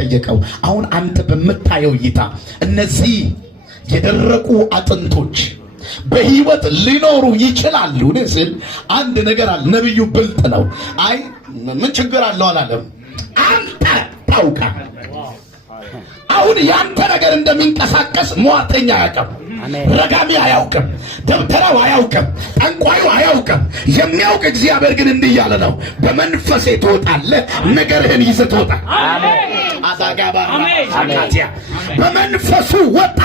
የሚጠየቀው። አሁን አንተ በምታየው እይታ እነዚህ የደረቁ አጥንቶች በህይወት ሊኖሩ ይችላሉ ስል አንድ ነገር አለ። ነብዩ ብልጥ ነው። አይ ምን ችግር አለው አላለም። አንተ ታውቃለህ። አሁን ያንተ ነገር እንደሚንቀሳቀስ ሟርተኛ አያውቅም፣ ረጋሚ አያውቅም፣ ደብተራው አያውቅም፣ ጠንቋዩ አያውቅም። የሚያውቅ እግዚአብሔር ግን እንዲህ ያለ ነው፣ በመንፈሴ ትወጣለህ፣ ነገርህን ይዘህ ትወጣለህ። አሜን። በመንፈሱ ወጣ።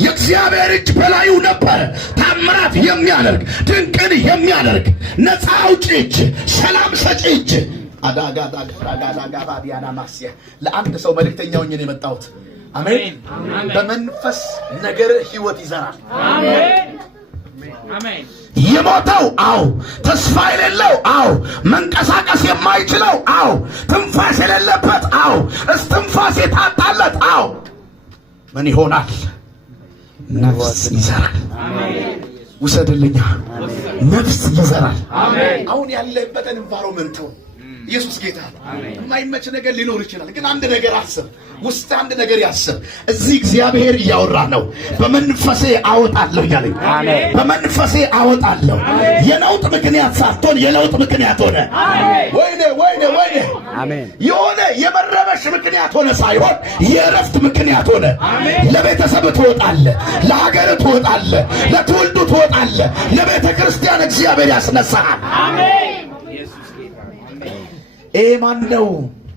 የእግዚአብሔር እጅ በላዩ ነበር። ታምራት የሚያደርግ ድንቅን የሚያደርግ ነፃ አውጪ እጅ፣ ሰላም ሰጪ እጅ። ለአንድ ሰው መልእክተኛው ነው የመጣሁት። አሜን። በመንፈስ ነገር ህይወት ይዘራል። አሜን። የሞተው አው ተስፋ የሌለው አው መንቀሳቀስ የማይችለው አው ትንፋስ የሌለበት አው እስትንፋስ የታጣለት አው ምን ይሆናል? ነፍስ ይዘራል። አሜን። ውሰድልኛ ነፍስ ይዘራል። አሜን። አሁን ያለበትን ኢንቫይሮመንት ኢየሱስ ጌታ ነው። የማይመች ነገር ሊኖር ይችላል፣ ግን አንድ ነገር አስብ። ውስጥ አንድ ነገር ያስብ። እዚህ እግዚአብሔር እያወራ ነው። በመንፈሴ አወጣለሁ እያለኝ፣ በመንፈሴ አወጣለሁ። የለውጥ ምክንያት ሳትሆን የለውጥ ምክንያት ሆነ። ወይኔ ወይኔ ወይኔ! የሆነ የመረበሽ ምክንያት ሆነ ሳይሆን የእረፍት ምክንያት ሆነ። ለቤተሰብ ትወጣለህ፣ ለሀገር ትወጣለህ፣ ለትውልዱ ትወጣለህ። ለቤተ ክርስቲያን እግዚአብሔር ያስነሳሃል። ማን ነው?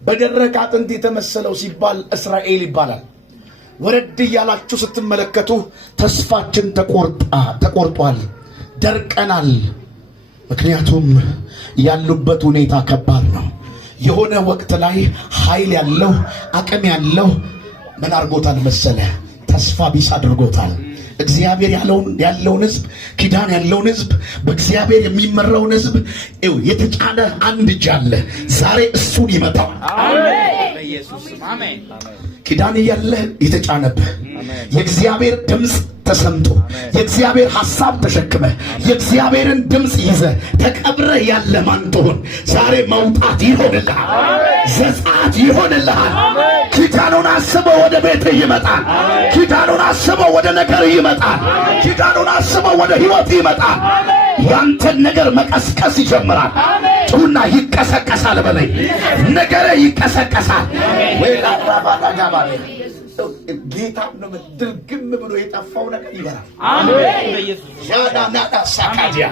በደረቅ አጥንት የተመሰለው ሲባል እስራኤል ይባላል። ወረድ እያላችሁ ስትመለከቱ ተስፋችን ተቆርጧል፣ ደርቀናል። ምክንያቱም ያሉበት ሁኔታ ከባድ ነው። የሆነ ወቅት ላይ ኃይል ያለው አቅም ያለው ምን አድርጎታል መሰለ? ተስፋ ቢስ አድርጎታል። እግዚአብሔር ያለውን ህዝብ፣ ኪዳን ያለውን ህዝብ፣ በእግዚአብሔር የሚመራውን ህዝብ የተጫነ አንድ እጅ አለ። ዛሬ እሱን ይመታዋል። አሜን። በኢየሱስ ስም አሜን። ኪዳን ያለ የተጫነብህ የእግዚአብሔር ድምጽ ተሰምቶ የእግዚአብሔር ሐሳብ ተሸክመ የእግዚአብሔርን ድምጽ ይዘ ተቀብረ ያለ ማን ትሆን? ዛሬ መውጣት ይሆንልሃል። ዘጻት ይሆንልሃል። ኪዳኑን አስበው ወደ ቤት ይመጣል። ኪዳኑን አስበው ወደ ነገር ይመጣል። ኪዳኑን አስበው ወደ ህይወት ይመጣል። ያንተን ነገር መቀስቀስ ይጀምራል። ጩና ይቀሰቀሳል። በላይ ነገር ይቀሰቀሳል። ወይ ላራባዳ ጋባለ ጌታ ነው ድርግም ብሎ የጠፋው ነገር ይበራል። አሜን። በኢየሱስ ያዳናታ ሳካዲያ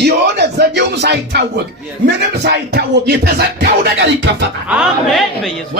የሆነ ዘጌውም ሳይታወቅ ምንም ሳይታወቅ የተዘጋው ነገር ይከፈታል። አሜን። በኢየሱስ